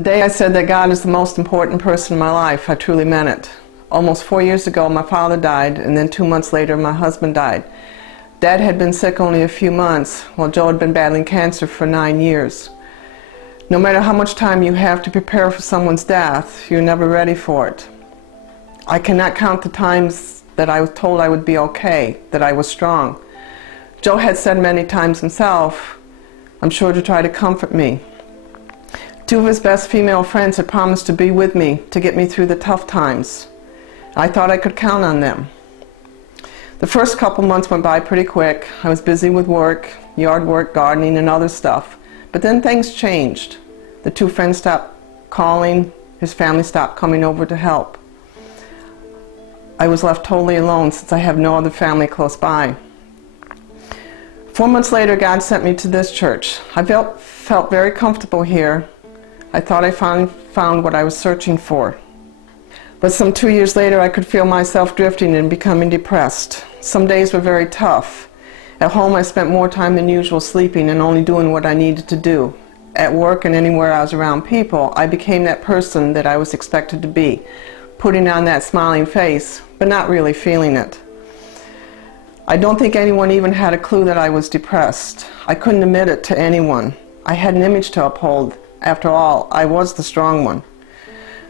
The day I said that God is the most important person in my life, I truly meant it. Almost 4 years ago, my father died, and then 2 months later, my husband died. Dad had been sick only a few months, while Joe had been battling cancer for 9 years. No matter how much time you have to prepare for someone's death, you're never ready for it. I cannot count the times that I was told I would be okay, that I was strong. Joe had said many times himself, I'm sure to try to comfort me. 2 of his best female friends had promised to be with me to get me through the tough times. I thought I could count on them. The first couple months went by pretty quick. I was busy with work, yard work, gardening, and other stuff. But then things changed. The 2 friends stopped calling. His family stopped coming over to help. I was left totally alone since I have no other family close by. 4 months later, God sent me to this church. I felt very comfortable here. I thought I found what I was searching for. But some 2 years later, I could feel myself drifting and becoming depressed. Some days were very tough. At home, I spent more time than usual sleeping and only doing what I needed to do. At work and anywhere I was around people, I became that person that I was expected to be, putting on that smiling face, but not really feeling it. I don't think anyone even had a clue that I was depressed. I couldn't admit it to anyone. I had an image to uphold. After all, I was the strong one.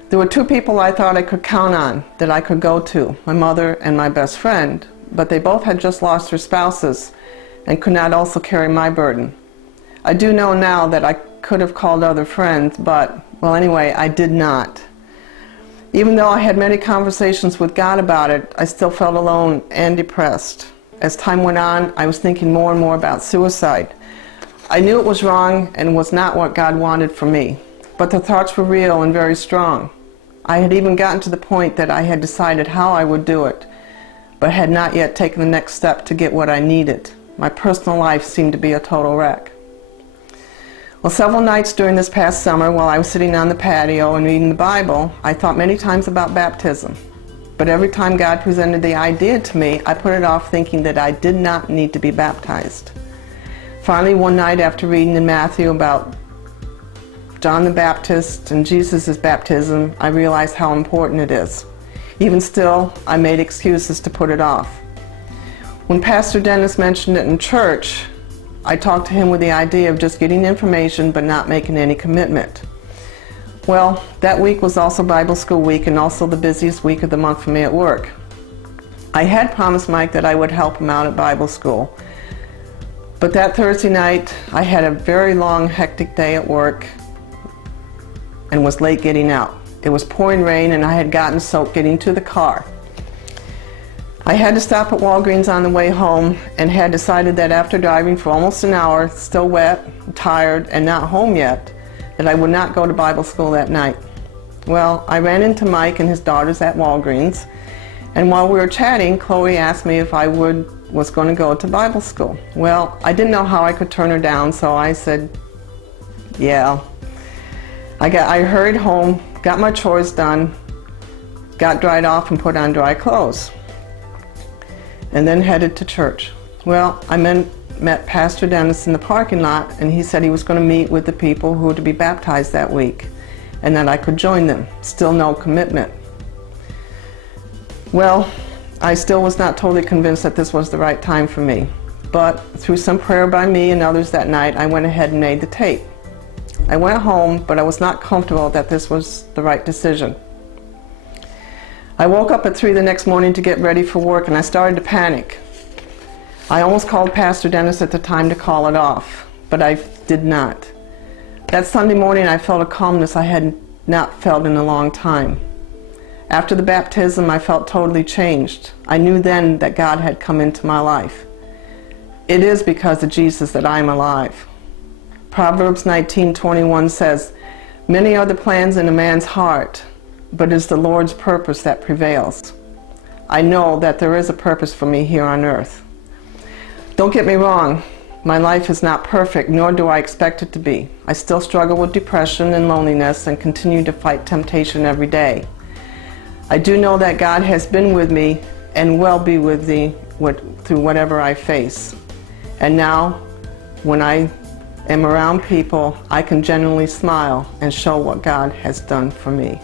There were 2 people I thought I could count on, that I could go to, my mother and my best friend, but they both had just lost their spouses and could not also carry my burden. I do know now that I could have called other friends, but, well, anyway, I did not. Even though I had many conversations with God about it, I still felt alone and depressed. As time went on, I was thinking more and more about suicide. I knew it was wrong and was not what God wanted for me, but the thoughts were real and very strong. I had even gotten to the point that I had decided how I would do it, but had not yet taken the next step to get what I needed. My personal life seemed to be a total wreck. Well, several nights during this past summer, while I was sitting on the patio and reading the Bible, I thought many times about baptism. But every time God presented the idea to me, I put it off thinking that I did not need to be baptized. Finally, one night after reading in Matthew about John the Baptist and Jesus' baptism, I realized how important it is. Even still, I made excuses to put it off. When Pastor Dennis mentioned it in church, I talked to him with the idea of just getting information but not making any commitment. Well, that week was also Bible school week and also the busiest week of the month for me at work. I had promised Mike that I would help him out at Bible school. But that Thursday night, I had a very long, hectic day at work and was late getting out. It was pouring rain and I had gotten soaked getting to the car. I had to stop at Walgreens on the way home and had decided that after driving for almost an hour, still wet, tired, and not home yet, that I would not go to Bible school that night. Well, I ran into Mike and his daughters at Walgreens, and while we were chatting, Chloe asked me if I was going to go to Bible school. Well, I didn't know how I could turn her down, so I said, yeah. I hurried home, got my chores done, got dried off and put on dry clothes, and then headed to church. Well, I met Pastor Dennis in the parking lot, and he said he was going to meet with the people who were to be baptized that week, and that I could join them. Still no commitment. Well, I still was not totally convinced that this was the right time for me, but through some prayer by me and others that night, I went ahead and made the tape. I went home, but I was not comfortable that this was the right decision. I woke up at 3 the next morning to get ready for work, and I started to panic. I almost called Pastor Dennis at the time to call it off, but I did not. That Sunday morning, I felt a calmness I had not felt in a long time. After the baptism, I felt totally changed. I knew then that God had come into my life. It is because of Jesus that I am alive. Proverbs 19:21 says, "Many are the plans in a man's heart, but it is the Lord's purpose that prevails." I know that there is a purpose for me here on earth. Don't get me wrong, my life is not perfect, nor do I expect it to be. I still struggle with depression and loneliness and continue to fight temptation every day. I do know that God has been with me and will be with me through whatever I face. And now, when I am around people, I can genuinely smile and show what God has done for me.